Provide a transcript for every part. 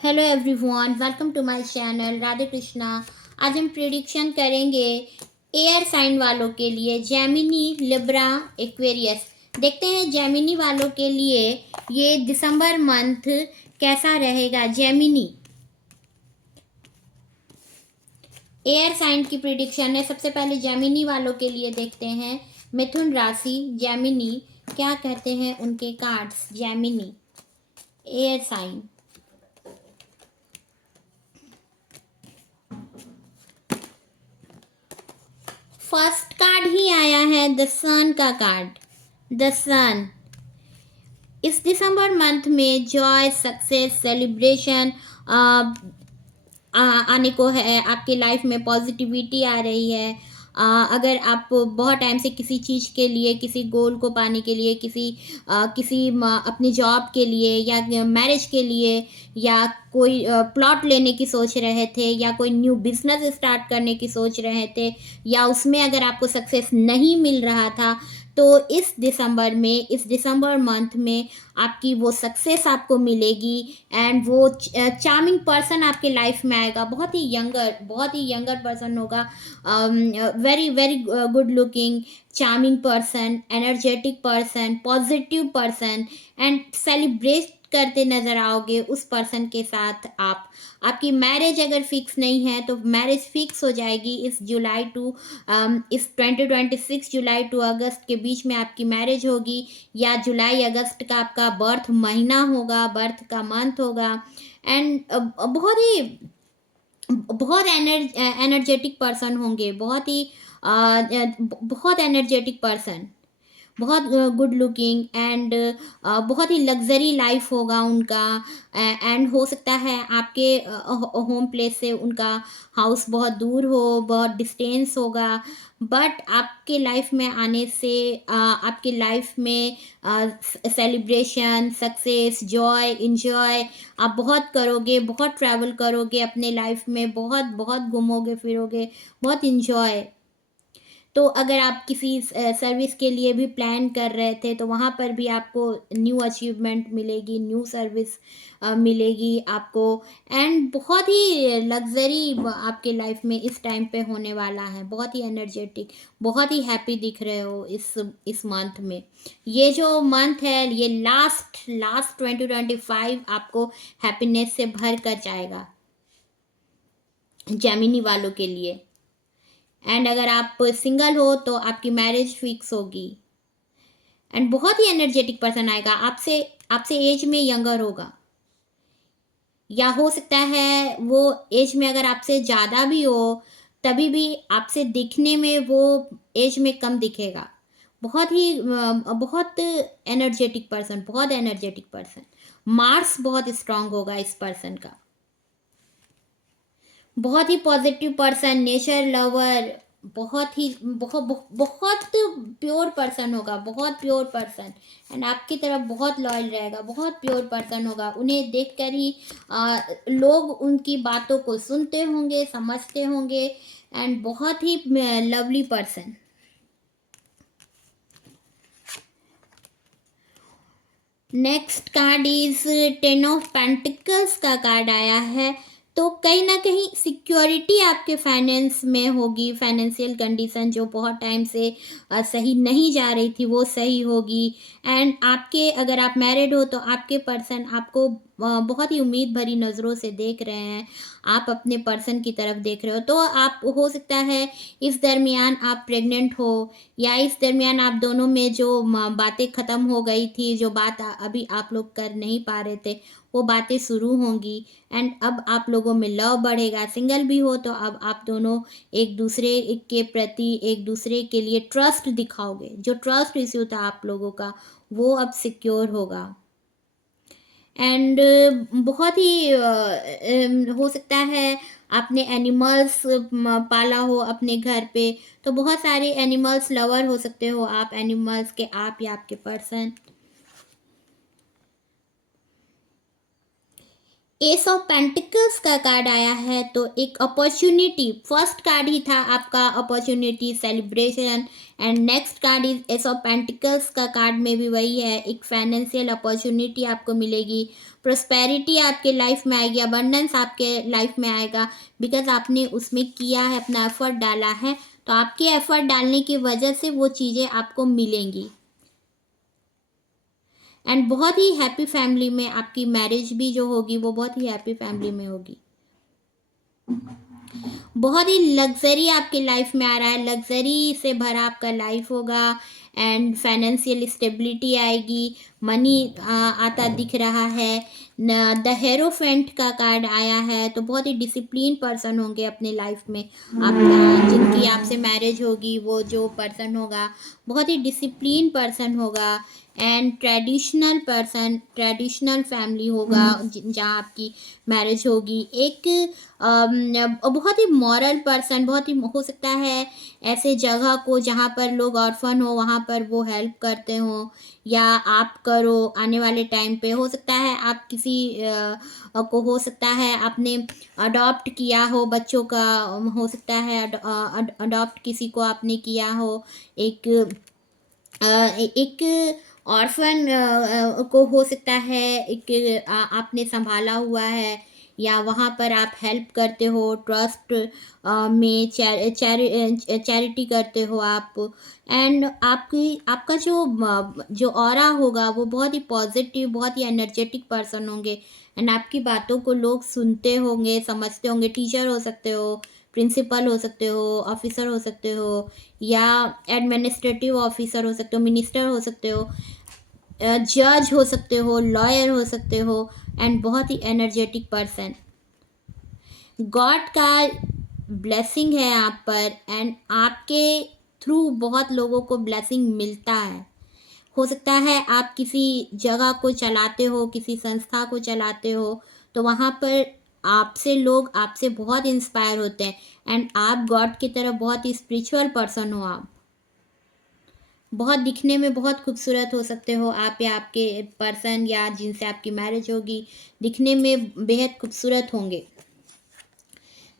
Hello everyone, welcome to my channel Radhe Krishna. आज हम prediction करेंगे एयर साइन वालों के लिए, जेमिनी, लिब्रा, एक्वेरियस। देखते हैं जेमिनी वालों के लिए ये दिसंबर मंथ कैसा रहेगा। जेमिनी एयर साइन की प्रिडिक्शन है। सबसे पहले जेमिनी वालों के लिए देखते हैं। मिथुन राशि, जेमिनी, क्या कहते हैं उनके cards. Gemini air sign, first card ही आया है द सन का कार्ड। द सन इस दिसंबर मंथ में जॉय, सक्सेस, सेलिब्रेशन आने को है। आपके लाइफ में पॉजिटिविटी आ रही है। अगर आप बहुत टाइम से किसी चीज़ के लिए, किसी गोल को पाने के लिए, अपनी जॉब के लिए या मैरिज के लिए, या कोई प्लॉट लेने की सोच रहे थे, या कोई न्यू बिजनेस स्टार्ट करने की सोच रहे थे, या उसमें अगर आपको सक्सेस नहीं मिल रहा था, तो इस दिसंबर मंथ में आपकी वो सक्सेस आपको मिलेगी। एंड वो चार्मिंग पर्सन आपके लाइफ में आएगा। बहुत ही यंगर पर्सन होगा। Very very good looking, charming person, energetic person, positive person, and celebrate करते नजर आओगे उस पर्सन के साथ। आपकी मैरिज अगर फिक्स नहीं है तो मैरिज फिक्स हो जाएगी इस 2026 जुलाई टू अगस्त के बीच में आपकी मैरिज होगी, या जुलाई अगस्त का आपका बर्थ महीना होगा, बर्थ का मंथ होगा। एंड बहुत एनर्जेटिक पर्सन होंगे। बहुत एनर्जेटिक पर्सन, बहुत गुड लुकिंग, एंड बहुत ही लग्जरी लाइफ होगा उनका। एंड हो सकता है आपके होम प्लेस से उनका हाउस बहुत दूर हो, बहुत डिस्टेंस होगा। बट आपके लाइफ में आने से आपके लाइफ में सेलिब्रेशन, सक्सेस, जॉय, इंजॉय आप बहुत करोगे। बहुत ट्रैवल करोगे अपने लाइफ में, बहुत बहुत घूमोगे फिरोगे, बहुत इंजॉय। तो अगर आप किसी सर्विस के लिए भी प्लान कर रहे थे तो वहाँ पर भी आपको न्यू अचीवमेंट मिलेगी, न्यू सर्विस मिलेगी आपको। एंड बहुत ही लग्जरी आपके लाइफ में इस टाइम पे होने वाला है। बहुत ही एनर्जेटिक, बहुत ही हैप्पी दिख रहे हो इस मंथ में। ये जो मंथ है, ये लास्ट 2025 आपको हैप्पीनेस से भर कर जाएगा जेमिनी वालों के लिए। एंड अगर आप सिंगल हो तो आपकी मैरिज फिक्स होगी। एंड बहुत ही एनर्जेटिक पर्सन आएगा, आपसे आपसे एज में यंगर होगा, या हो सकता है वो एज में अगर आपसे ज़्यादा भी हो तभी भी आपसे दिखने में वो एज में कम दिखेगा। बहुत एनर्जेटिक पर्सन, बहुत एनर्जेटिक पर्सन। मार्स बहुत स्ट्रांग होगा इस पर्सन का। बहुत ही पॉजिटिव पर्सन, नेचर लवर, बहुत प्योर पर्सन होगा, बहुत प्योर पर्सन। एंड आपकी तरफ बहुत लॉयल रहेगा, बहुत प्योर पर्सन होगा। उन्हें देखकर ही लोग उनकी बातों को सुनते होंगे, समझते होंगे। एंड बहुत ही lovely person. Next card is 10 of pentacles का कार्ड आया है। तो कहीं ना कहीं सिक्योरिटी आपके फाइनेंस में होगी। फाइनेंशियल कंडीशन जो बहुत टाइम से सही नहीं जा रही थी वो सही होगी। एंड आपके, अगर आप मैरिड हो तो आपके पर्सन आपको बहुत ही उम्मीद भरी नज़रों से देख रहे हैं। आप अपने पर्सन की तरफ देख रहे हो। तो आप, हो सकता है इस दरमियान आप प्रेग्नेंट हो, या इस दरमियान आप दोनों में जो बातें ख़त्म हो गई थी, जो बात अभी आप लोग कर नहीं पा रहे थे, वो बातें शुरू होंगी। एंड अब आप लोगों में लव बढ़ेगा। सिंगल भी हो तो अब आप दोनों एक दूसरे के प्रति, एक दूसरे के लिए ट्रस्ट दिखाओगे। जो ट्रस्ट इश्यू था आप लोगों का वो अब सिक्योर होगा। एंड बहुत ही हो सकता है आपने एनिमल्स पाला हो अपने घर पे, तो बहुत सारे एनिमल्स लवर हो सकते हो आप, एनिमल्स के, आप या आपके पर्सन। एस ऑफ पेंटिकल्स का कार्ड आया है, तो एक अपॉर्चुनिटी, फर्स्ट कार्ड ही था आपका opportunity celebration, and next card is S of pentacles का कार्ड में भी वही है, एक फाइनेंशियल अपॉर्चुनिटी आपको मिलेगी, प्रोस्पेरिटी आपके लाइफ में आएगी, अबंडेंस आपके लाइफ में आएगा, बिकॉज आपने उसमें किया है, अपना एफर्ट डाला है, तो आपके एफर्ट डालने की वजह से वो चीज़ें आपको मिलेंगी। एंड बहुत ही हैप्पी फैमिली में आपकी मैरिज भी जो होगी वो बहुत ही हैप्पी फैमिली में होगी। बहुत ही लग्जरी आपकी लाइफ में आ रहा है, लग्जरी से भरा आपका लाइफ होगा, एंड फाइनेंशियल स्टेबिलिटी आएगी, मनी आता दिख रहा है। द हेरोफेंट का कार्ड आया है, तो बहुत ही डिसिप्लिन पर्सन होंगे अपने लाइफ में। आप जिनकी आपसे मैरिज होगी वो जो पर्सन होगा बहुत ही डिसिप्लिन पर्सन होगा, and traditional person, traditional family होगा जहाँ आपकी मैरिज होगी। एक बहुत ही मॉरल पर्सन, बहुत ही हो सकता है ऐसे जगह को जहाँ पर लोग ऑर्फन हो वहाँ पर वो हेल्प करते हो, या आप करो आने वाले टाइम पे। हो सकता है आप किसी को, हो सकता है आपने अडॉप्ट किया हो बच्चों का, हो सकता है अडॉप्ट किसी को आपने किया हो, एक एक ऑर्फन को हो सकता है एक आपने संभाला हुआ है, या वहाँ पर आप हेल्प करते हो, ट्रस्ट में चैरिटी करते हो आप। एंड आपका जो ऑरा होगा वो बहुत ही पॉजिटिव, बहुत ही एनर्जेटिक पर्सन होंगे, एंड आपकी बातों को लोग सुनते होंगे, समझते होंगे। टीचर हो सकते हो, प्रिंसिपल हो सकते हो, ऑफिसर हो सकते हो, या एडमिनिस्ट्रेटिव ऑफिसर हो सकते हो, मिनिस्टर हो सकते हो, जज हो सकते हो, लॉयर हो सकते हो, एंड बहुत ही एनर्जेटिक पर्सन। गॉड का ब्लेसिंग है आप पर, एंड आपके थ्रू बहुत लोगों को ब्लेसिंग मिलता है। हो सकता है आप किसी जगह को चलाते हो, किसी संस्था को चलाते हो, तो वहाँ पर आपसे लोग आपसे बहुत इंस्पायर होते हैं, एंड आप गॉड की तरह बहुत ही स्पिरिचुअल पर्सन हो। आप बहुत दिखने में बहुत खूबसूरत हो सकते हो आप, या आपके पर्सन या जिनसे आपकी मैरिज होगी दिखने में बेहद खूबसूरत होंगे।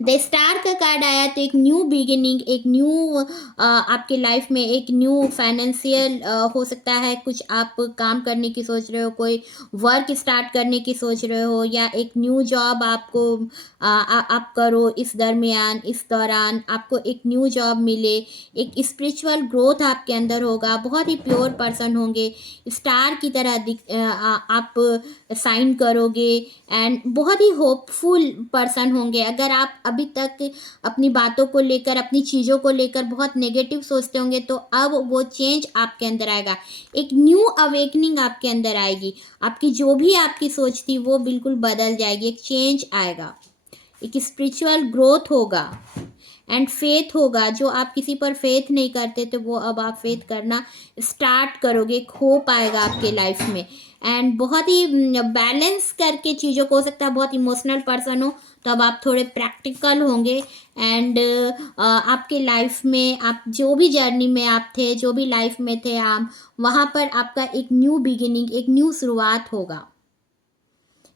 द स्टार का कार्ड आया, तो एक न्यू बिगिनिंग, एक न्यू आपके लाइफ में एक न्यू फाइनेंशियल हो सकता है, कुछ आप काम करने की सोच रहे हो, कोई वर्क स्टार्ट करने की सोच रहे हो, या एक न्यू जॉब आपको आप करो इस दरमियान, इस दौरान आपको एक न्यू जॉब मिले, एक स्पिरिचुअल ग्रोथ आपके अंदर होगा, बहुत ही प्योर पर्सन होंगे, स्टार की तरह आप साइन करोगे, एंड बहुत ही होपफुल पर्सन होंगे। अगर आप अभी तक अपनी बातों को लेकर, अपनी चीज़ों को लेकर बहुत नेगेटिव सोचते होंगे, तो अब वो चेंज आपके अंदर आएगा, एक न्यू अवेकनिंग आपके अंदर आएगी, आपकी जो भी आपकी सोच थी वो बिल्कुल बदल जाएगी, एक चेंज आएगा, एक स्पिरिचुअल ग्रोथ होगा, एंड फेथ होगा। जो आप किसी पर फेथ नहीं करते थे वो अब आप फेथ करना स्टार्ट करोगे, एक होप आएगा आपके लाइफ में, एंड बहुत ही बैलेंस करके चीज़ों को, हो सकता है बहुत इमोशनल पर्सन हो तो अब आप थोड़े प्रैक्टिकल होंगे, एंड आपके लाइफ में आप जो भी जर्नी में आप थे, जो भी लाइफ में थे आप, वहाँ पर आपका एक न्यू बिगिनिंग, एक न्यू शुरुआत होगा।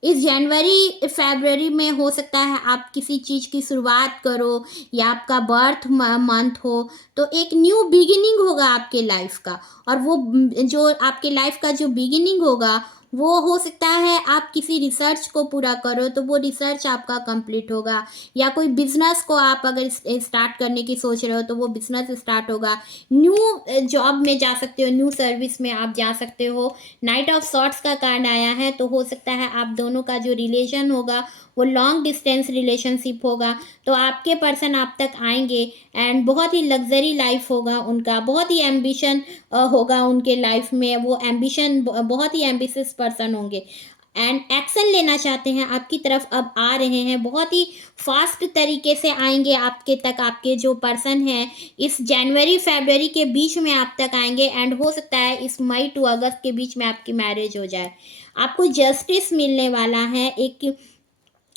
इस जनवरी फरवरी में हो सकता है आप किसी चीज़ की शुरुआत करो, या आपका बर्थ मंथ हो, तो एक न्यू बिगिनिंग होगा आपके लाइफ का, और वो जो आपके लाइफ का जो बिगिनिंग होगा वो हो सकता है आप किसी रिसर्च को पूरा करो तो वो रिसर्च आपका कंप्लीट होगा, या कोई बिजनेस को आप अगर स्टार्ट करने की सोच रहे हो तो वो बिजनेस स्टार्ट होगा, न्यू जॉब में जा सकते हो, न्यू सर्विस में आप जा सकते हो। नाइट ऑफ सॉर्ट्स का कार्ड आया है, तो हो सकता है आप दोनों का जो रिलेशन होगा वो लॉन्ग डिस्टेंस रिलेशनशिप होगा, तो आपके पर्सन आप तक आएंगे, एंड बहुत ही लग्जरी लाइफ होगा उनका, बहुत ही एम्बिशन होगा उनके लाइफ में, वो एम्बिशन, बहुत ही एम्बिशियस पर्सन होंगे, एंड एक्शन लेना चाहते हैं आपकी तरफ, अब आ रहे हैं, बहुत ही फास्ट तरीके से आएंगे आपके तक, आपके जो पर्सन हैं इस जनवरी फरवरी के बीच में आप तक आएंगे, एंड हो सकता है इस मई टू अगस्त के बीच में आपकी मैरिज हो जाए। आपको जस्टिस मिलने वाला है, एक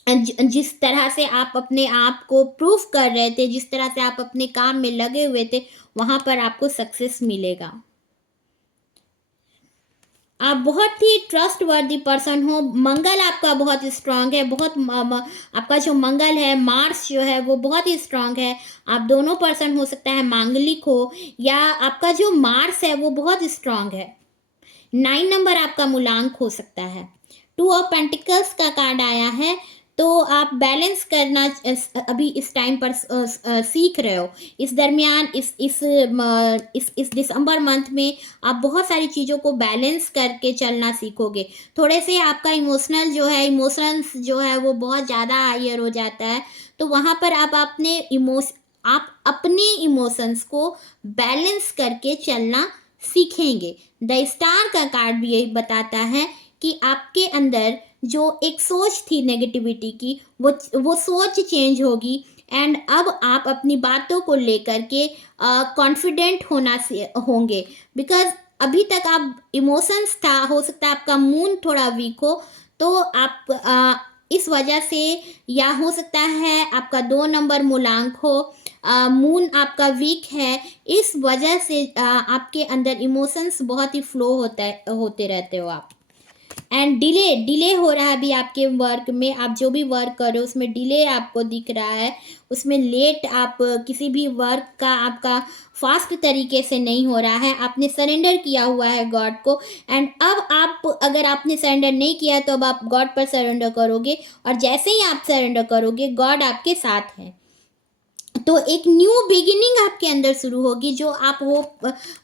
जिस तरह से आप अपने आप को प्रूफ कर रहे थे, जिस तरह से आप अपने काम में लगे हुए थे, वहाँ पर आपको सक्सेस मिलेगा। आप बहुत ही ट्रस्टवर्दी पर्सन हो। मंगल आपका बहुत स्ट्रांग है, आपका जो मंगल है, मार्स जो है वो बहुत ही स्ट्रांग है। आप दोनों पर्सन हो सकता है मांगलिक हो, या आपका जो मार्स है वो बहुत स्ट्रांग है। 9 नंबर आपका मूलांक हो सकता है। 2 ऑफ पेंटिकल्स का कार्ड आया है, तो आप बैलेंस करना अभी इस टाइम पर सीख रहे हो। इस दरमियान इस दिसंबर मंथ में आप बहुत सारी चीज़ों को बैलेंस करके चलना सीखोगे। थोड़े से आपका इमोशंस जो है वो बहुत ज़्यादा हायर हो जाता है, तो वहाँ पर आप अपने इमोशंस को बैलेंस करके चलना सीखेंगे। द स्टार का कार्ड भी यही बताता है कि आपके अंदर जो एक सोच थी नेगेटिविटी की, वो सोच चेंज होगी, एंड अब आप अपनी बातों को लेकर के कॉन्फिडेंट होंगे। बिकॉज अभी तक आप इमोशंस था, हो सकता है आपका मूड थोड़ा वीक हो, तो आप इस वजह से, या हो सकता है आपका 2 नंबर मूलांक हो, मून आपका वीक है, इस वजह से आपके अंदर इमोशंस बहुत ही फ्लो होते रहते हो आप। एंड डिले हो रहा है अभी आपके वर्क में। आप जो भी वर्क कर रहे हो उसमें डिले आपको दिख रहा है, उसमें लेट, आप किसी भी वर्क का आपका फास्ट तरीके से नहीं हो रहा है। आपने सरेंडर किया हुआ है गॉड को, एंड अब आप, अगर आपने सरेंडर नहीं किया तो अब आप गॉड पर सरेंडर करोगे, और जैसे ही आप सरेंडर करोगे गॉड आपके साथ है, तो एक न्यू बिगिनिंग आपके अंदर शुरू होगी। जो आप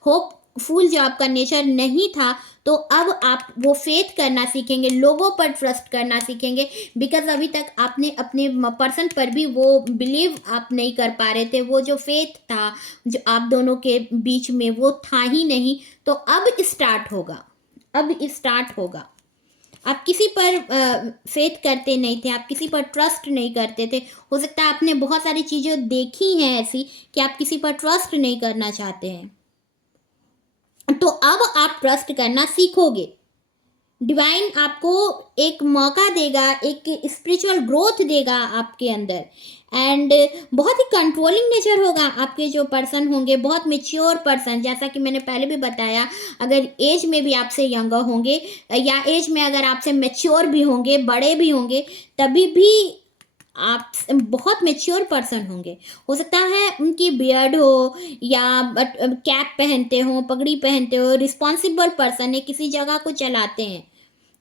होपफुल जो आपका नेचर नहीं था, तो अब आप वो फेथ करना सीखेंगे, लोगों पर ट्रस्ट करना सीखेंगे। बिकॉज अभी तक आपने अपने पर्सन पर भी वो बिलीव आप नहीं कर पा रहे थे, वो जो फेथ था जो आप दोनों के बीच में, वो था ही नहीं। तो अब स्टार्ट होगा। आप किसी पर फेथ करते नहीं थे, आप किसी पर ट्रस्ट नहीं करते थे। हो सकता है आपने बहुत सारी चीज़ें देखी हैं ऐसी कि आप किसी पर ट्रस्ट नहीं करना चाहते हैं, तो अब आप ट्रस्ट करना सीखोगे। डिवाइन आपको एक मौका देगा, एक स्पिरिचुअल ग्रोथ देगा आपके अंदर, एंड बहुत ही कंट्रोलिंग नेचर होगा। आपके जो पर्सन होंगे बहुत मेच्योर पर्सन, जैसा कि मैंने पहले भी बताया, अगर एज में भी आपसे यंगर होंगे, या एज में अगर आपसे मेच्योर भी होंगे, बड़े भी होंगे, तभी भी आप बहुत मेच्योर पर्सन होंगे। हो सकता है उनकी बियर्ड हो, या कैप पहनते हो, पगड़ी पहनते हो, रिस्पॉन्सिबल पर्सन है, किसी जगह को चलाते हैं।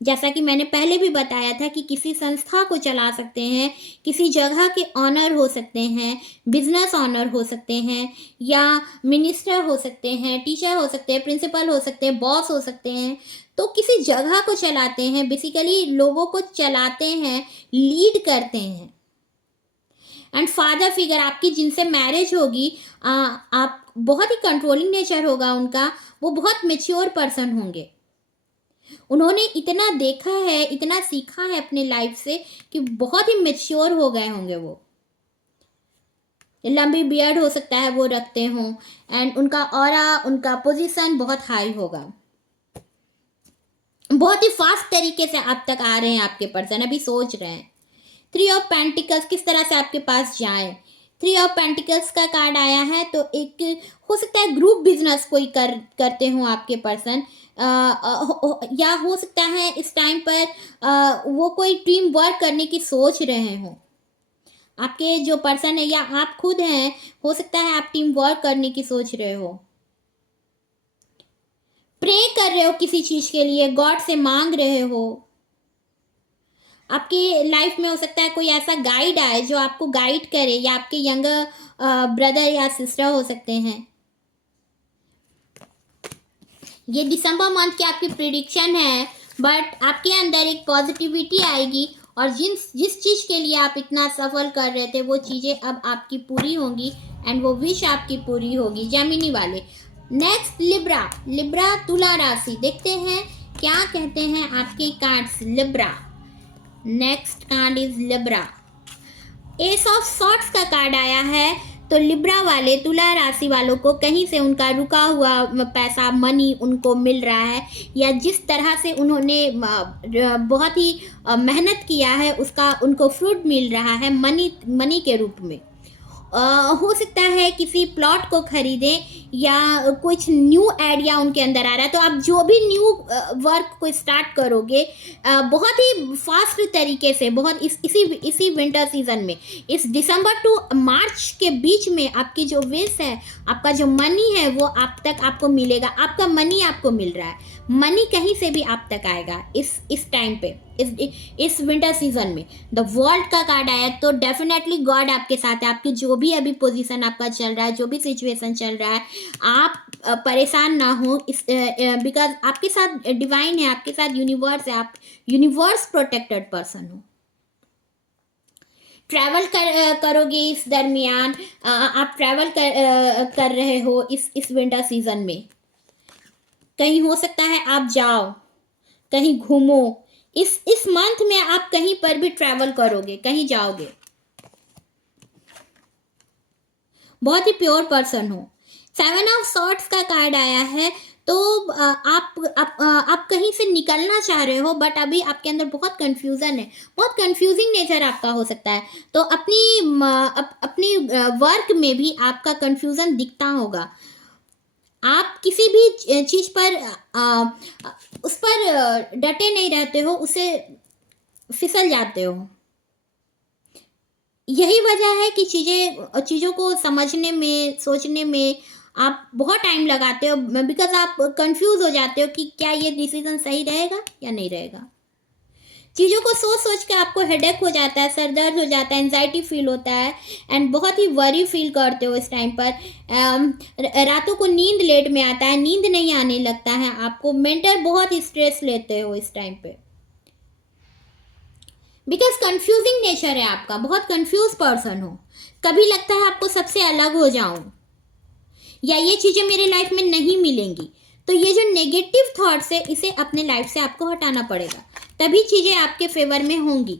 जैसा कि मैंने पहले भी बताया था कि किसी संस्था को चला सकते हैं, किसी जगह के ऑनर हो सकते हैं, बिजनेस ऑनर हो सकते हैं, या मिनिस्टर हो सकते हैं, टीचर हो सकते हैं, प्रिंसिपल हो सकते हैं, बॉस हो सकते हैं। तो किसी जगह को चलाते हैं, बेसिकली लोगों को चलाते हैं, लीड करते हैं। एंड फादर फिगर आपकी जिनसे मैरिज होगी, आप बहुत ही कंट्रोलिंग नेचर होगा उनका, वो बहुत मेच्योर पर्सन होंगे। उन्होंने इतना देखा है, इतना सीखा है अपने लाइफ से कि बहुत ही मेच्योर हो गए होंगे। वो लंबी बियर्ड हो सकता है वो रखते हों, एंड उनका ऑरा, उनका पोजीशन बहुत हाई होगा। बहुत ही फास्ट तरीके से आप तक आ रहे हैं आपके पर्सन, अभी सोच रहे हैं 3 ऑफ पेंटिकल्स किस तरह से आपके पास जाए। 3 ऑफ पेंटिकल्स का कार्ड आया है, तो एक हो सकता है ग्रुप बिजनेस कोई करते हो आपके पर्सन, या हो सकता है इस टाइम पर वो कोई टीम वर्क करने की सोच रहे हो। आपके जो पर्सन है या आप खुद हैं, हो सकता है आप टीम वर्क करने की सोच रहे हो, प्रे कर रहे हो किसी चीज के लिए, गॉड से मांग रहे हो। आपकी लाइफ में हो सकता है कोई ऐसा गाइड आए जो आपको गाइड करे, या आपके यंगर ब्रदर या सिस्टर हो सकते हैं। ये दिसंबर मंथ की आपकी प्रिडिक्शन है, बट आपके अंदर एक पॉजिटिविटी आएगी, और जिस चीज़ के लिए आप इतना सफर कर रहे थे वो चीज़ें अब आपकी पूरी होंगी, एंड वो विश आपकी पूरी होगी। जेमिनी वाले। नेक्स्ट लिब्रा तुला राशि, देखते हैं क्या कहते हैं आपके cards. Libra, next card is Libra. Ace of swords का कार्ड आया है, तो लिब्रा वाले, तुला राशि वालों को कहीं से उनका रुका हुआ पैसा, मनी उनको मिल रहा है, या जिस तरह से उन्होंने बहुत ही मेहनत किया है उसका उनको फ्रूट मिल रहा है मनी के रूप में। हो सकता है किसी प्लॉट को खरीदें, या कुछ न्यू आइडिया उनके अंदर आ रहा है, तो आप जो भी न्यू वर्क को स्टार्ट करोगे बहुत ही फास्ट तरीके से, बहुत इसी विंटर सीजन में, इस दिसंबर टू मार्च के बीच में आपकी जो विश है, आपका जो मनी है वो आप तक आपको मिलेगा। आपका मनी आपको मिल रहा है, मनी कहीं से भी आप तक आएगा इस टाइम पे, इस विंटर सीजन में। द वर्ल्ड का कार्ड आया तो डेफिनेटली गॉड आपके साथ है। आपकी जो भी अभी पोजीशन आपका चल रहा है, जो भी सिचुएशन चल रहा है, आप परेशान ना हो, इस बिकॉज आपके साथ डिवाइन है, आपके साथ यूनिवर्स है, आप यूनिवर्स प्रोटेक्टेड पर्सन हो। ट्रैवल करोगे इस दरमियान, आप ट्रैवल कर रहे हो इस विंटर सीजन में, कहीं हो सकता है आप जाओ, कहीं घूमो। इस मंथ में आप कहीं पर भी ट्रैवल करोगे, कहीं जाओगे, बहुत ही प्योर पर्सन हो। 7 ऑफ सॉर्ड्स का कार्ड आया है, तो आप कहीं से निकलना चाह रहे हो, बट अभी आपके अंदर बहुत कंफ्यूजन है, बहुत कंफ्यूजिंग नेचर आपका हो सकता है। तो अपनी वर्क में भी आपका कंफ्यूजन दिखता होगा। आप किसी भी चीज पर उस पर डटे नहीं रहते हो, उसे फिसल जाते हो। यही वजह है कि चीज़ों को समझने में, सोचने में आप बहुत टाइम लगाते हो, बिकॉज आप कंफ्यूज हो जाते हो कि क्या ये डिसीजन सही रहेगा या नहीं रहेगा। चीज़ों को सोच सोच के आपको हेडेक हो जाता है, सर दर्द हो जाता है, एंजाइटी फील होता है, एंड बहुत ही वरी फील करते हो इस टाइम पर। रातों को नींद लेट में आता है, नींद नहीं आने लगता है आपको, मेंटल बहुत स्ट्रेस लेते हो इस टाइम पे, बिकॉज कंफ्यूजिंग नेचर है आपका, बहुत कंफ्यूज पर्सन हो। कभी लगता है आपको सबसे अलग हो जाऊं, या ये चीज़ें मेरे लाइफ में नहीं मिलेंगी, तो ये जो नेगेटिव थॉट्स है इसे अपने लाइफ से आपको हटाना पड़ेगा, तभी चीज़ें आपके फेवर में होंगी।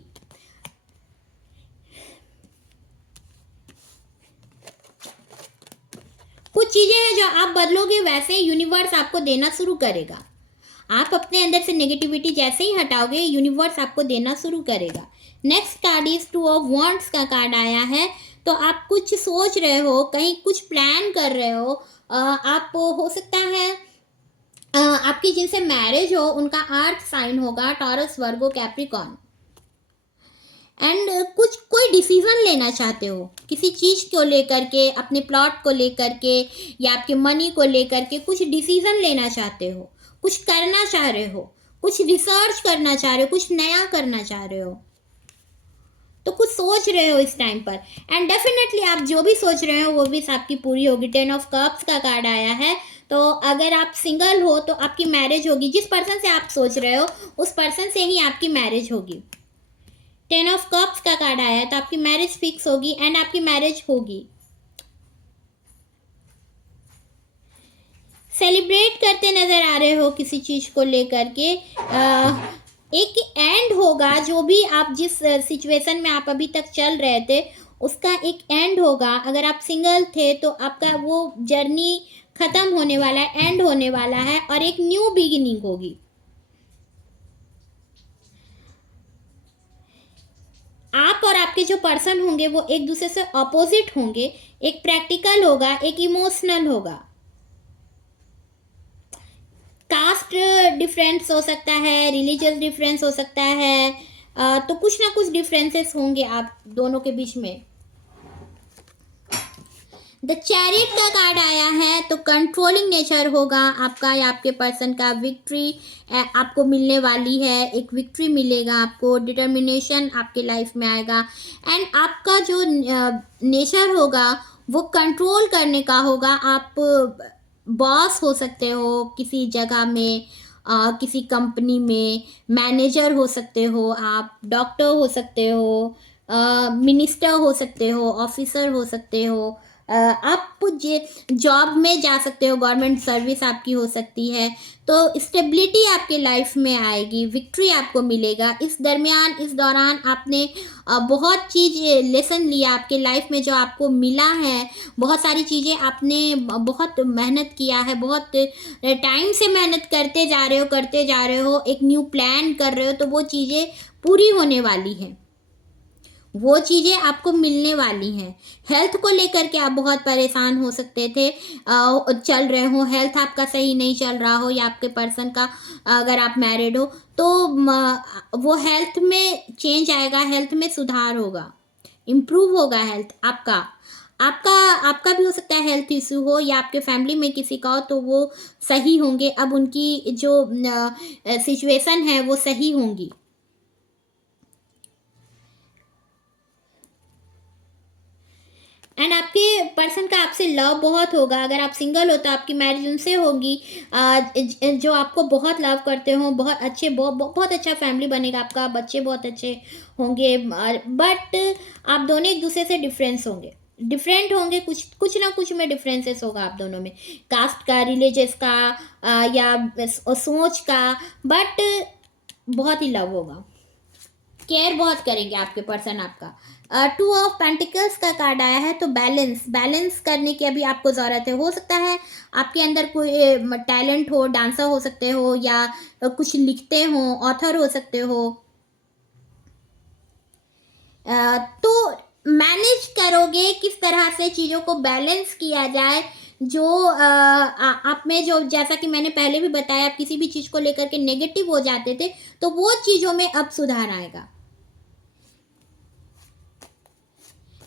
कुछ चीज़ें हैं जो आप बदलोगे, वैसे यूनिवर्स आपको देना शुरू करेगा। आप अपने अंदर से नेगेटिविटी जैसे ही हटाओगे, यूनिवर्स आपको देना शुरू करेगा। Next card is 2 of wands का कार्ड आया है, तो आप कुछ सोच रहे हो, कहीं कुछ प्लान कर रहे हो। आप हो सकता है आपकी जिनसे मैरिज हो उनका अर्थ साइन होगा टॉरस, वर्गो, कैप्रिकॉर्न, एंड कोई डिसीजन लेना चाहते हो किसी चीज़ को लेकर के, अपने प्लॉट को लेकर के, या आपके मनी को लेकर के कुछ डिसीजन लेना चाहते हो, कुछ करना चाह रहे हो, कुछ रिसर्च करना चाह रहे हो, कुछ नया करना चाह रहे हो, तो कुछ सोच रहे हो इस टाइम पर, एंड डेफिनेटली आप जो भी सोच रहे हो वो भी आपकी पूरी होगी। 10 ऑफ कप्स का कार्ड आया है, तो अगर आप सिंगल हो तो आपकी मैरिज होगी, जिस पर्सन से आप सोच रहे हो उस पर्सन से ही आपकी मैरिज होगी। 10 ऑफ कप्स का कार्ड आया है, तो आपकी मैरिज फिक्स होगी, एंड आपकी मैरिज होगी। सेलिब्रेट करते नजर आ रहे हो किसी चीज को लेकर के, एक एंड होगा, जो भी आप जिस सिचुएशन में आप अभी तक चल रहे थे उसका एक एंड होगा। अगर आप सिंगल थे तो आपका वो जर्नी खत्म होने वाला है, एंड होने वाला है, और एक न्यू बिगिनिंग होगी। आप और आपके जो पर्सन होंगे वो एक दूसरे से ऑपोजिट होंगे, एक प्रैक्टिकल होगा, एक इमोशनल होगा। कास्ट डिफरेंस हो सकता है, रिलीजियस डिफरेंस हो सकता है, तो कुछ ना कुछ डिफरेंसेस होंगे आप दोनों के बीच में। द चैरियट का कार्ड आया है, तो कंट्रोलिंग नेचर होगा आपका या आपके पर्सन का। विक्ट्री आपको मिलने वाली है, एक विक्ट्री मिलेगा आपको, डिटर्मिनेशन आपके लाइफ में आएगा, एंड आपका जो नेचर होगा वो कंट्रोल करने का होगा। आप बॉस हो सकते हो किसी जगह में, किसी कंपनी में मैनेजर हो सकते हो, आप डॉक्टर हो सकते हो, मिनिस्टर हो सकते हो, ऑफिसर हो सकते हो, आप जॉब में जा सकते हो, गवर्नमेंट सर्विस आपकी हो सकती है। तो स्टेबिलिटी आपके लाइफ में आएगी, विक्ट्री आपको मिलेगा। इस दौरान आपने बहुत चीज़ लेसन लिया आपके लाइफ में, जो आपको मिला है, बहुत सारी चीज़ें आपने बहुत मेहनत किया है, बहुत टाइम से मेहनत करते जा रहे हो, एक न्यू प्लान कर रहे हो, तो वो चीज़ें पूरी होने वाली हैं। वो चीज़ें आपको मिलने वाली हैं। हेल्थ को लेकर के आप बहुत परेशान हो सकते थे, चल रहे हो, हेल्थ आपका सही नहीं चल रहा हो, या आपके पर्सन का, अगर आप मैरिड हो तो वो हेल्थ में चेंज आएगा, हेल्थ में सुधार होगा, इम्प्रूव होगा हेल्थ आपका। आपका आपका भी हो सकता है हेल्थ इशू हो, या आपके फैमिली में किसी का हो, तो वो सही होंगे, अब उनकी जो सिचुएशन है वो सही होंगी। एंड आपके पर्सन का आपसे लव बहुत होगा। अगर आप सिंगल हो तो आपकी मैरिज उनसे होगी, जो आपको बहुत लव करते हो, बहुत अच्छे, बहुत अच्छा फैमिली बनेगा आपका, बच्चे बहुत अच्छे होंगे। बट आप दोनों एक दूसरे से डिफरेंट होंगे, कुछ कुछ ना कुछ में डिफरेंसेस होगा आप दोनों में, कास्ट का, रिलीजियस का, या सोच का, बट बहुत ही लव होगा, केयर बहुत करेंगे आपके पर्सन आपका। टू ऑफ पेंटिकल्स का कार्ड आया है, तो बैलेंस करने की अभी आपको ज़रूरत है। हो सकता है आपके अंदर कोई टैलेंट हो, डांसर हो सकते हो, या कुछ लिखते हो, ऑथर हो सकते हो, तो मैनेज करोगे किस तरह से चीज़ों को बैलेंस किया जाए। जो आप में जो, जैसा कि मैंने पहले भी बताया, आप किसी भी चीज़ को लेकर के नेगेटिव हो जाते थे, तो वो चीज़ों में अब सुधार आएगा।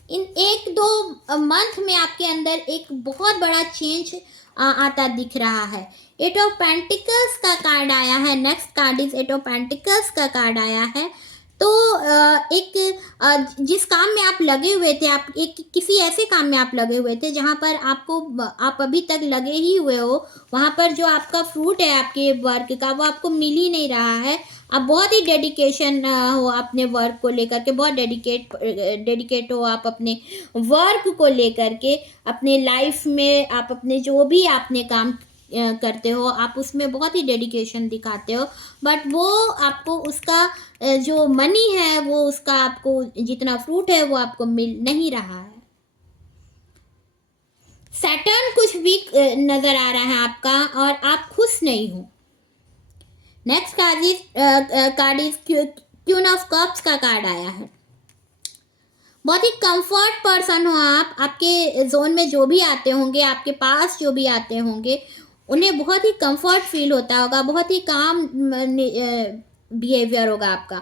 इन 1-2 मंथ में आपके अंदर एक बहुत बड़ा चेंज आता दिख रहा है। 8 ऑफ पेंटिकल्स का कार्ड आया है, next card is 8 of pentacles का कार्ड आया है। तो जिस काम में आप लगे हुए थे, आप एक किसी ऐसे काम में आप लगे हुए थे जहाँ पर आप अभी तक लगे ही हुए हो, वहाँ पर जो आपका फ्रूट है आपके वर्क का, वो आपको मिल ही नहीं रहा है। आप बहुत ही डेडिकेशन हो अपने वर्क को लेकर के, बहुत डेडिकेट हो आप अपने वर्क को लेकर के, अपने लाइफ में आप अपने जो भी आपने काम करते हो, आप उसमें बहुत ही डेडिकेशन दिखाते हो, बट वो आपको उसका जो मनी है, वो उसका आपको जितना फ्रूट है वो आपको मिल नहीं रहा है। सैटर्न कुछ वीक नजर आ रहा है आपका, और आप खुश नहीं हो। Next card is queen of cups का कार्ड आया है। बहुत ही कंफर्ट पर्सन हो आप, आपके जोन में जो भी आते होंगे, आपके पास जो भी आते होंगे, उन्हें बहुत ही कंफर्ट फील होता होगा, बहुत ही काम बिहेवियर होगा आपका,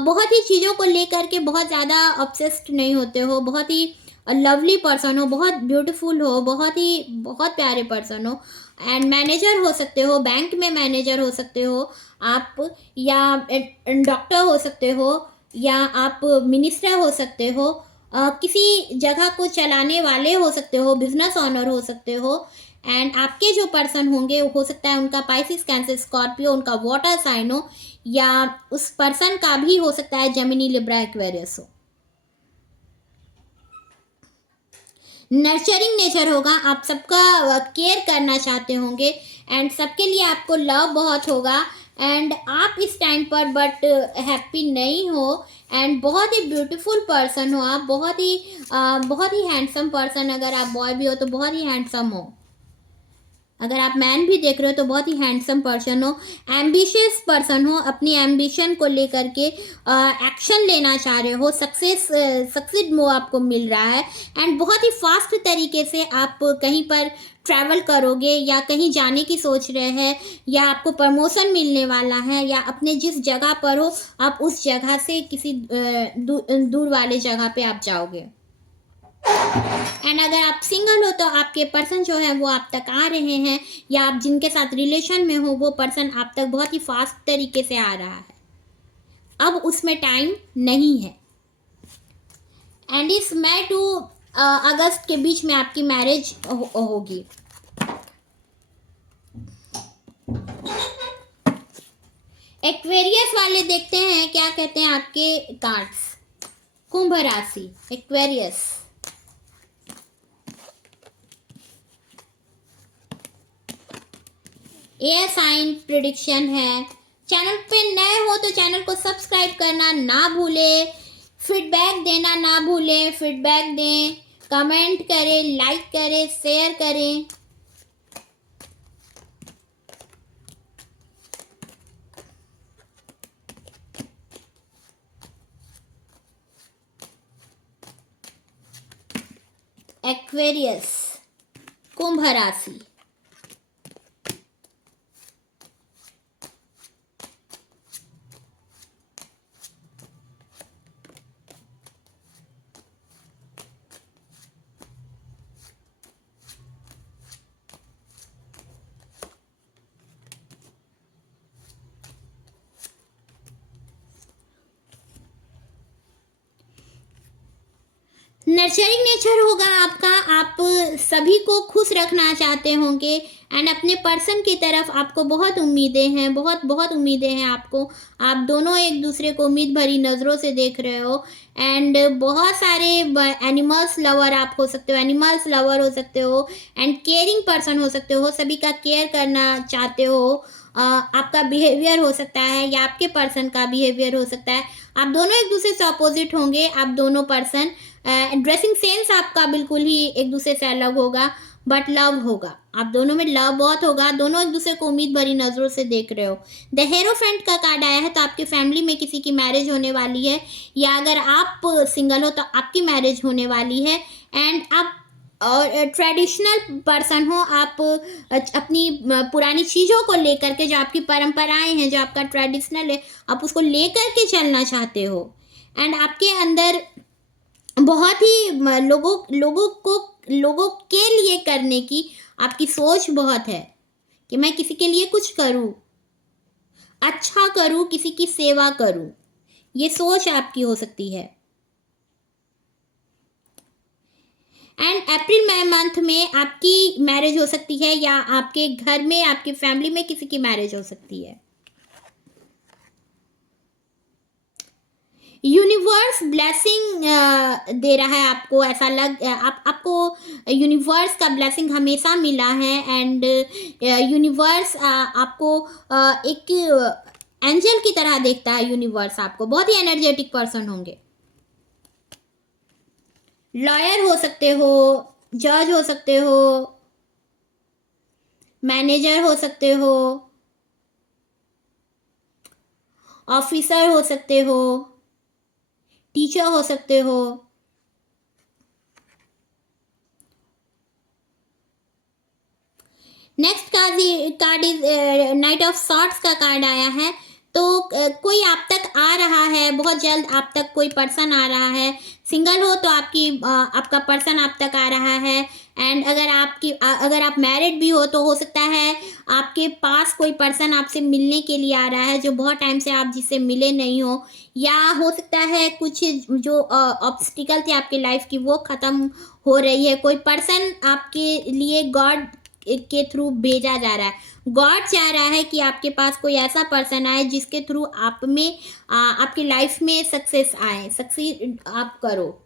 बहुत ही चीज़ों को लेकर के बहुत ज़्यादा ऑब्सेस्ड नहीं होते हो, बहुत ही लवली पर्सन हो, बहुत ब्यूटीफुल हो, बहुत प्यारे पर्सन हो। एंड मैनेजर हो सकते हो, बैंक में मैनेजर हो सकते हो आप, या डॉक्टर हो सकते हो, या आप मिनिस्टर हो सकते हो, किसी जगह को चलाने वाले हो सकते हो, बिजनेस ऑनर हो सकते हो। एंड आपके जो पर्सन होंगे, हो सकता है उनका पाइसिस, कैंसर, स्कॉर्पियो, उनका वाटर साइन हो, या उस पर्सन का भी हो सकता है जेमिनी, लिब्रा, एक्वेरियस हो। नर्चरिंग नेचर होगा, आप सबका केयर करना चाहते होंगे, एंड सबके लिए आपको लव बहुत होगा। एंड आप इस टाइम पर बट हैप्पी नहीं हो, एंड बहुत ही ब्यूटीफुल पर्सन हो आप, बहुत ही हैंडसम पर्सन, अगर आप बॉय भी हो तो बहुत ही हैंडसम हो, अगर आप मैन भी देख रहे हो तो बहुत ही हैंडसम पर्सन हो, एम्बिशियस पर्सन हो, अपनी एम्बिशन को लेकर के एक्शन लेना चाह रहे हो, सक्सेड मो आपको मिल रहा है, एंड बहुत ही फास्ट तरीके से आप कहीं पर ट्रैवल करोगे, या कहीं जाने की सोच रहे हैं, या आपको प्रमोशन मिलने वाला है, या अपने जिस जगह पर हो आप उस जगह से किसी दूर वाले जगह पे आप जाओगे। एंड अगर आप सिंगल हो तो आपके पर्सन जो है वो आप तक आ रहे हैं, या आप जिनके साथ रिलेशन में हो वो पर्सन आप तक बहुत ही फास्ट तरीके से आ रहा है, अब उसमें टाइम नहीं है। एंड इस मई टू अगस्त के बीच में आपकी मैरिज होगी। एक्वेरियस वाले देखते हैं क्या कहते हैं आपके कार्ड्स। कुंभ राशि, एक्वेरियस, एयर साइन प्रिडिक्शन है। चैनल पे नए हो तो चैनल को सब्सक्राइब करना ना भूले, फीडबैक देना ना भूले, फीडबैक दें, कमेंट करें, लाइक करें, शेयर करें। एक्वेरियस, कुंभ राशि। नर्चरिंग नेचर होगा आपका, आप सभी को खुश रखना चाहते होंगे एंड अपने पर्सन की तरफ आपको बहुत उम्मीदें हैं, बहुत बहुत उम्मीदें हैं आपको। आप दोनों एक दूसरे को उम्मीद भरी नज़रों से देख रहे हो एंड बहुत सारे एनिमल्स लवर आप हो सकते हो, एनिमल्स लवर हो सकते हो एंड केयरिंग पर्सन हो सकते हो, सभी का केयर करना चाहते हो। आपका बिहेवियर हो सकता है या आपके पर्सन का बिहेवियर हो सकता है। आप दोनों एक दूसरे से अपोजिट होंगे, आप दोनों पर्सन। ड्रेसिंग सेंस आपका बिल्कुल ही एक दूसरे से अलग होगा, बट लव होगा, आप दोनों में लव बहुत होगा, दोनों एक दूसरे को उम्मीद भरी नज़रों से देख रहे हो। द हेरोफेंट का कार्ड आया है, तो आपकी फैमिली में किसी की मैरिज होने वाली है, या अगर आप सिंगल हो तो आपकी मैरिज होने वाली है। एंड आप और ट्रेडिशनल पर्सन हो, आप अपनी पुरानी चीज़ों को लेकर के, जो आपकी परंपराएं हैं, जो आपका ट्रेडिशनल है, आप उसको लेकर के चलना चाहते हो। एंड आपके अंदर बहुत ही लोगों के लिए करने की आपकी सोच बहुत है कि मैं किसी के लिए कुछ करूं, अच्छा करूं, किसी की सेवा करूं, ये सोच आपकी हो सकती है। एंड अप्रैल मंथ में आपकी मैरिज हो सकती है, या आपके घर में, आपकी फैमिली में किसी की मैरिज हो सकती है। यूनिवर्स ब्लेसिंग दे रहा है आपको, ऐसा आपको यूनिवर्स का ब्लेसिंग हमेशा मिला है एंड यूनिवर्स आपको एक एंजल की तरह देखता है। यूनिवर्स आपको बहुत ही एनर्जेटिक पर्सन होंगे। लॉयर हो सकते हो, जज हो सकते हो, मैनेजर हो सकते हो, ऑफिसर हो सकते हो, टीचर हो सकते हो। Next card is night of swords का कार्ड आया है, तो कोई आप तक आ रहा है, बहुत जल्द आप तक कोई पर्सन आ रहा है। सिंगल हो तो आपका पर्सन आप तक आ रहा है। एंड अगर आप मैरिड भी हो सकता है आपके पास कोई पर्सन आपसे मिलने के लिए आ रहा है, जो बहुत टाइम से आप जिससे मिले नहीं हो, या हो सकता है कुछ जो ऑब्स्टिकल थे आपके लाइफ की वो ख़त्म हो रही है। कोई पर्सन आपके लिए गॉड के थ्रू भेजा जा रहा है। गॉड चाह रहा है कि आपके पास कोई ऐसा पर्सन आए जिसके थ्रू आपकी लाइफ में सक्सेस आए, सक्सीड आप करो।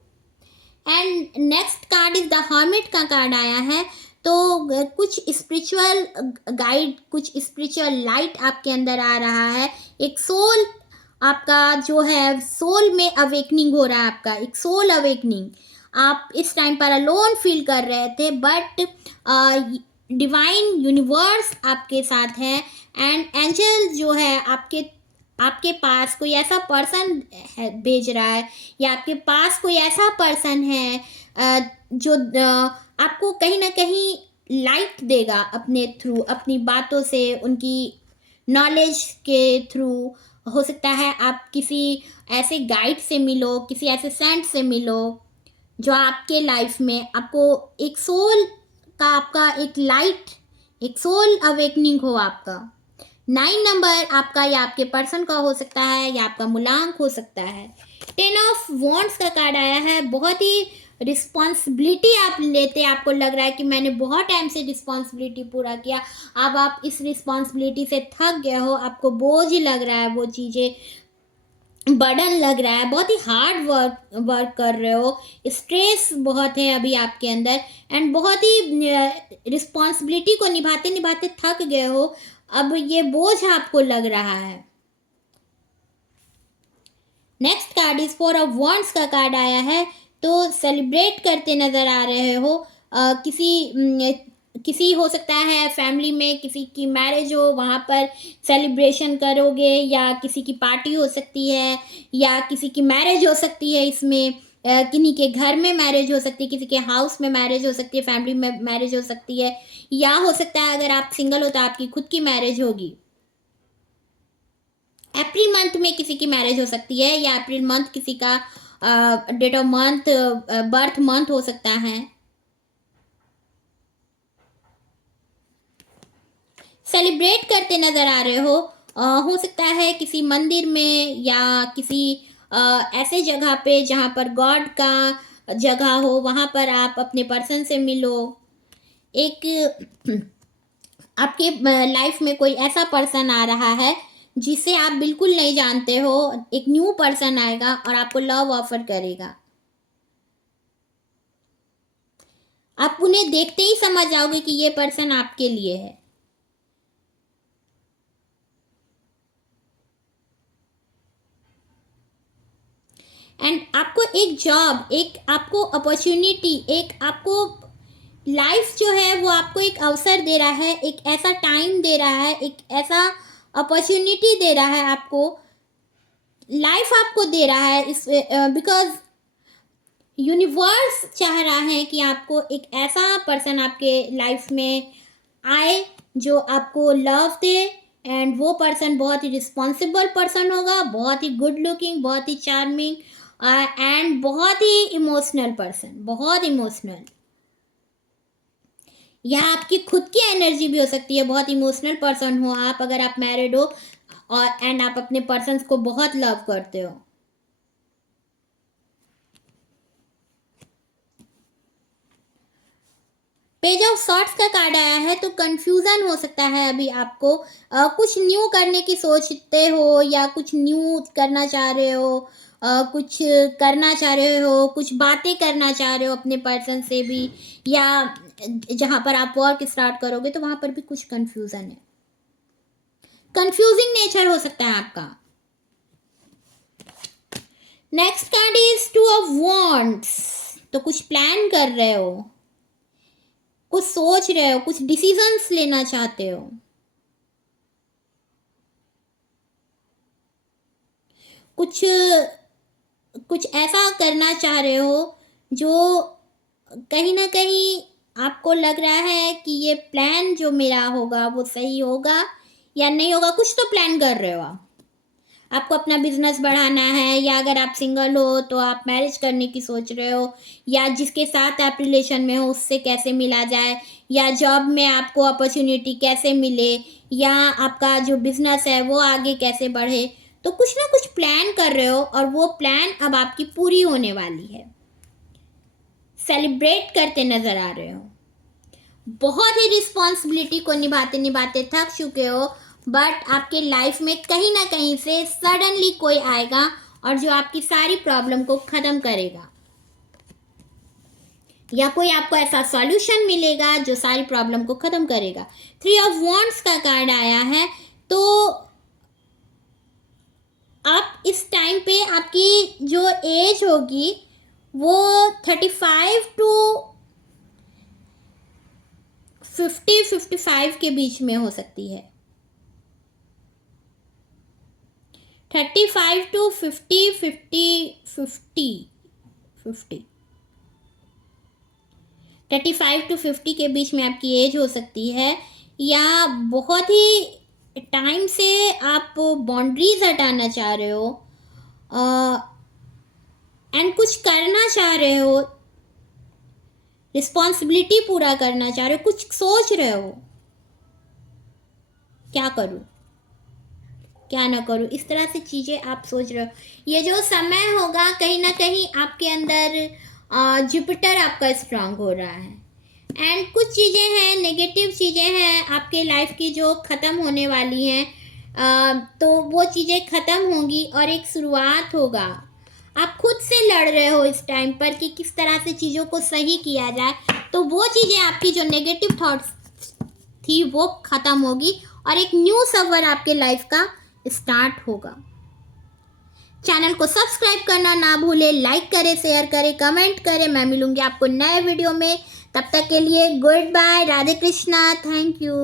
And next card is the hermit का कार्ड आया है, तो कुछ स्पिरिचुअल गाइड, कुछ स्पिरिचुअल लाइट आपके अंदर आ रहा है। एक सोल आपका जो है, सोल में अवेकनिंग हो रहा है, आपका एक सोल अवेकनिंग। आप इस टाइम पर अलोन फील कर रहे थे, बट डिवाइन यूनिवर्स आपके साथ है एंड एंजल जो है आपके पास कोई ऐसा पर्सन भेज रहा है, या आपके पास कोई ऐसा पर्सन है जो आपको कहीं ना कहीं लाइट देगा अपने थ्रू, अपनी बातों से, उनकी नॉलेज के थ्रू। हो सकता है आप किसी ऐसे गाइड से मिलो, किसी ऐसे सेंट से मिलो जो आपके लाइफ में आपको एक सोल का, आपका एक लाइट, एक सोल अवेकनिंग हो आपका। 9 नंबर आपका या आपके पर्सन का हो सकता है, या आपका मूलांक हो सकता है। 10 ऑफ वॉन्ड्स का कार्ड आया है, बहुत ही रिस्पॉन्सिबिलिटी आप लेते, आपको लग रहा है कि मैंने बहुत टाइम से रिस्पॉन्सिबिलिटी पूरा किया, अब आप इस रिस्पॉन्सिबिलिटी से थक गए हो, आपको बोझ लग रहा है, वो चीज़ें बर्डन लग रहा है, बहुत ही हार्ड वर्क कर रहे हो, स्ट्रेस बहुत है अभी आपके अंदर एंड बहुत ही रिस्पॉन्सिबिलिटी को निभाते निभाते थक गए हो, अब ये बोझ आपको लग रहा है। Next card is 4 of wands का कार्ड आया है, तो सेलिब्रेट करते नज़र आ रहे हो। किसी हो सकता है फैमिली में किसी की मैरिज हो, वहाँ पर सेलिब्रेशन करोगे, या किसी की पार्टी हो सकती है, या किसी की मैरिज हो सकती है इसमें, किन्हीं के घर में मैरिज हो सकती है, किसी के हाउस में मैरिज हो सकती है, फैमिली में मैरिज हो सकती है, या हो सकता है अगर आप सिंगल हो तो आपकी खुद की मैरिज होगी। अप्रैल मंथ में किसी की मैरिज हो सकती है, या अप्रैल मंथ किसी का date of month birth month हो सकता है। सेलिब्रेट करते नजर आ रहे हो सकता है किसी मंदिर में या किसी ऐसे जगह पे जहाँ पर गॉड का जगह हो, वहाँ पर आप अपने पर्सन से मिलो। एक आपके लाइफ में कोई ऐसा पर्सन आ रहा है जिसे आप बिल्कुल नहीं जानते हो, एक न्यू पर्सन आएगा और आपको लव ऑफर करेगा। आप उन्हें देखते ही समझ जाओगे कि ये पर्सन आपके लिए है। एंड आपको एक जॉब, एक आपको अपॉर्चुनिटी, एक आपको लाइफ जो है वो आपको एक अवसर दे रहा है, एक ऐसा टाइम दे रहा है, एक ऐसा अपॉर्चुनिटी दे रहा है, आपको लाइफ आपको दे रहा है इस बिकॉज यूनिवर्स चाह रहा है कि आपको एक ऐसा पर्सन आपके लाइफ में आए जो आपको लव दे। एंड वो पर्सन बहुत ही रिस्पॉन्सिबल पर्सन होगा, बहुत ही गुड लुकिंग, बहुत ही चार्मिंग एंड बहुत ही इमोशनल पर्सन, बहुत इमोशनल। या आपकी खुद की एनर्जी भी हो सकती है, बहुत इमोशनल पर्सन हो आप, अगर आप मैरिड हो और एंड आप अपने पर्सन को बहुत लव करते हो। पेज ऑफ सॉर्ट्स का कार्ड आया है, तो कंफ्यूजन हो सकता है अभी आपको, कुछ न्यू करने की सोचते हो या कुछ न्यू करना चाह रहे हो, कुछ करना चाह रहे हो, कुछ बातें करना चाह रहे हो अपने पर्सन से भी, या जहाँ पर आप वर्क स्टार्ट करोगे तो वहाँ पर भी कुछ कंफ्यूजन है, कंफ्यूजिंग नेचर हो सकता है आपका। Next card is two of wands, तो कुछ प्लान कर रहे हो, कुछ सोच रहे हो, कुछ डिसीजंस लेना चाहते हो, कुछ ऐसा करना चाह रहे हो जो कहीं ना कहीं आपको लग रहा है कि ये प्लान जो मेरा होगा वो सही होगा या नहीं होगा। कुछ तो प्लान कर रहे हो आप, आपको अपना बिजनेस बढ़ाना है, या अगर आप सिंगल हो तो आप मैरिज करने की सोच रहे हो, या जिसके साथ आप रिलेशन में हो उससे कैसे मिला जाए, या जॉब में आपको अपॉर्चुनिटी कैसे मिले, या आपका जो बिजनेस है वो आगे कैसे बढ़े। तो कुछ ना कुछ प्लान कर रहे हो और वो प्लान अब आपकी पूरी होने वाली है। सेलिब्रेट करते नजर आ रहे हो, बहुत ही रिस्पॉन्सिबिलिटी को निभाते निभाते थक चुके हो, बट आपके लाइफ में कहीं ना कहीं से सडनली कोई आएगा और जो आपकी सारी प्रॉब्लम को खत्म करेगा, या कोई आपको ऐसा सॉल्यूशन मिलेगा जो सारी प्रॉब्लम को खत्म करेगा। 3 ऑफ वॉन्ड्स का कार्ड आया है, तो आप इस टाइम पे आपकी जो एज होगी वो 35 टू 50-55 के बीच में हो सकती है। 35 टू 35 टू 50 के बीच में आपकी एज हो सकती है, या बहुत ही टाइम से आप बाउंड्रीज हटाना चाह रहे हो एंड कुछ करना चाह रहे हो, रिस्पॉन्सिबिलिटी पूरा करना चाह रहे हो, कुछ सोच रहे हो क्या करूं क्या ना करूं, इस तरह से चीज़ें आप सोच रहे हो। ये जो समय होगा कहीं ना कहीं आपके अंदर जुपिटर आपका स्ट्रांग हो रहा है, एंड कुछ चीज़ें हैं, नेगेटिव चीज़ें हैं आपके लाइफ की जो ख़त्म होने वाली हैं, तो वो चीज़ें ख़त्म होंगी और एक शुरुआत होगा। आप खुद से लड़ रहे हो इस टाइम पर कि किस तरह से चीज़ों को सही किया जाए, तो वो चीज़ें आपकी जो नेगेटिव थॉट्स थी वो ख़त्म होगी और एक न्यू सफ़र आपके लाइफ का स्टार्ट होगा। चैनल को सब्सक्राइब करना ना भूले, लाइक करें, शेयर करें, कमेंट करें। मैं मिलूंगी आपको नए वीडियो में, तब तक के लिए goodbye, Radhe Krishna, thank you.